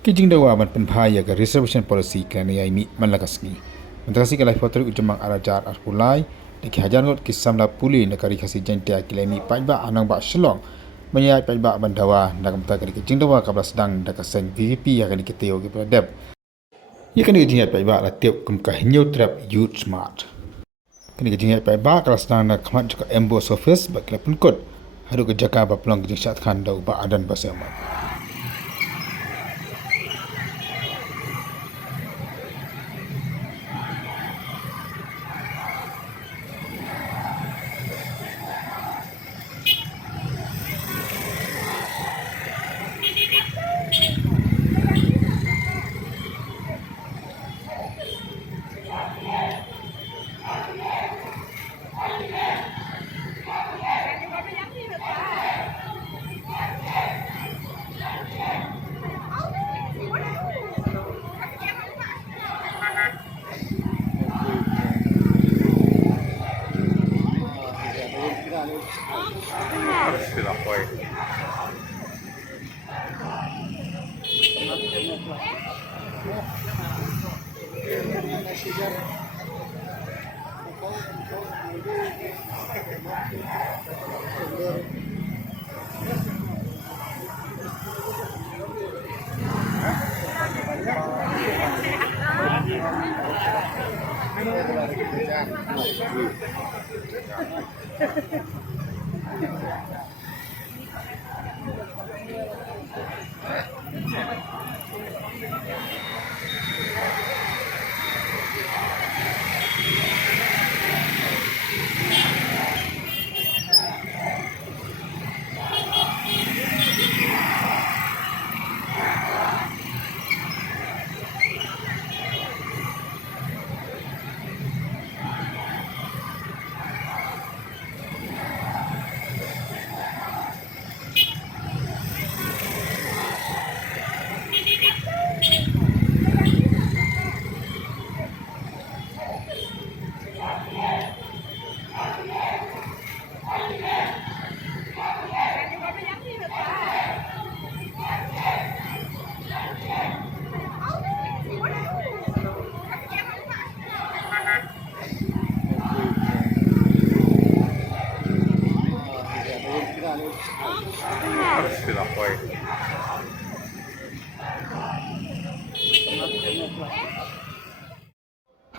Kijing dawa man penpaya ke reservation policy kerana ia ini man lakas ni. Mentasi kalai foto ujemang arajar arpulai deki hajar ngot ki Samla puli nekari kasi jentia kilemi paidbah anang ba Shillong menyai paidbah bandawa nak mta kali kijing dawa kabla sedang dak sen VVP ya kali kiteo ki pradep. Ia kani kijing paidbah la tiap kum ka hinyo trap youth smart. Kani kijing paidbah kabla sedang nak khamat juga embo office ba kelapun kod. Hadu ke jaka ba pelong kijing syat khan dau ba adan ba sema.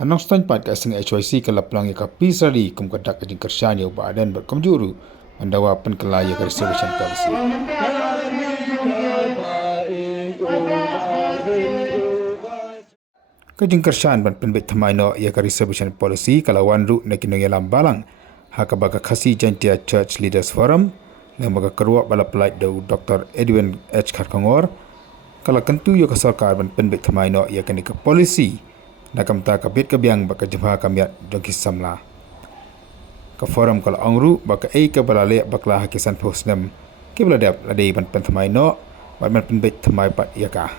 Nongstoiñ pat ka sing HYC ke laplang ya ka pisari kum kadak ke Kyrshan ya badan berkomjuru mendawa penkelaya ke reservation policy. Ke Kyrshan ban penbet thamaino ya ka reservation policy kalawan ru nak Nongïalam Balang hak baga khasi jentia church leaders forum lembaga keruak balap pelait dau Dr. Edwin H. Kharkongor kala kentu ya ka sarkar ban penbet thamaino ya ka ni ka policy nakam ta kabit kabiang baka jemha kamiat jongki Samla ka forum kala angru baka ei ka balale bakla hakisan posnem ke beladap ladei ban penthamai no ban penbet thamai pat yaka